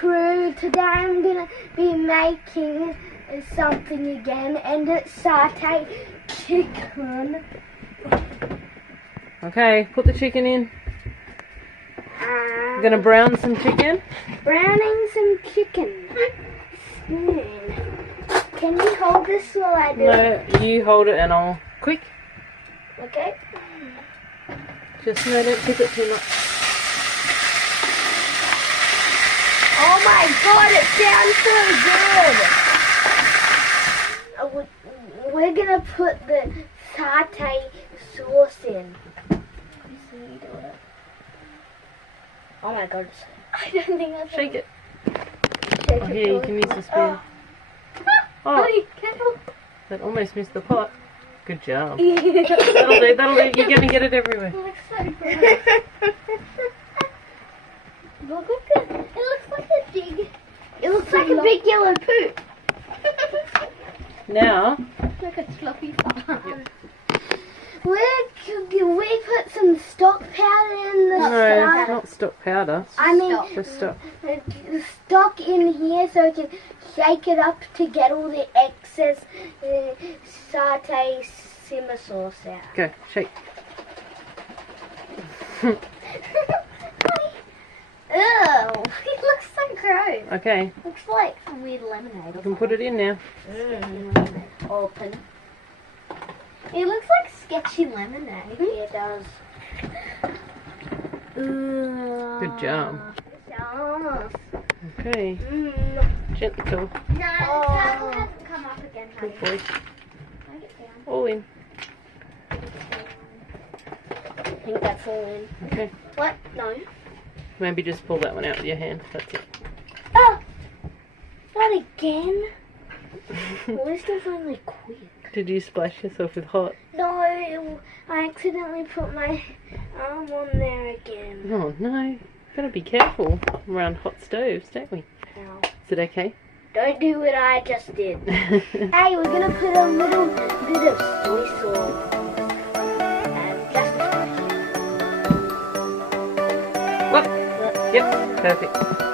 crew, today I'm gonna be making something again, and it's satay chicken. Okay, put the chicken in. We're gonna brown some chicken. Browning some chicken. Can you hold this while I do it? No, you hold it and I'll... Quick. Okay. Just no, don't cook it too much. Oh my god, it sounds so good! We're gonna put the satay sauce in. Oh my god, I don't think I Shake it. shake Oh, it. here, you can use the spoon. Oh, Hey, careful. that almost missed the pot. Good job. Yeah. That'll do, that'll do. You're gonna get it everywhere. It looks so gross. It looks like a big yellow poop. Now, Like a fluffy farm. We put some stock powder in the no, not stock powder. I mean, Just stock. stock in here so we can shake it up to get all the excess satay simmer sauce out. Go, shake. Ew, it looks so gross. Okay, Looks like some weird lemonade. you can put it in now. Open. It looks like sketchy lemonade. Yeah, it does. Good job. Sauce. Okay, gently go. No, the table hasn't come up again, honey. Good boy. Take it down. All in. I think that's all in. Okay. What? No. Maybe just pull that one out with your hand. That's it. Oh! Not again. Well, this is only quick. Did you splash yourself with hot? No, I accidentally put my arm on there again. Oh no. Gotta be careful around hot stoves, don't we? Ow. Is it okay? Don't do what I just did. Hey, we're gonna put a little bit of soy sauce. And just a What? Yep, perfect.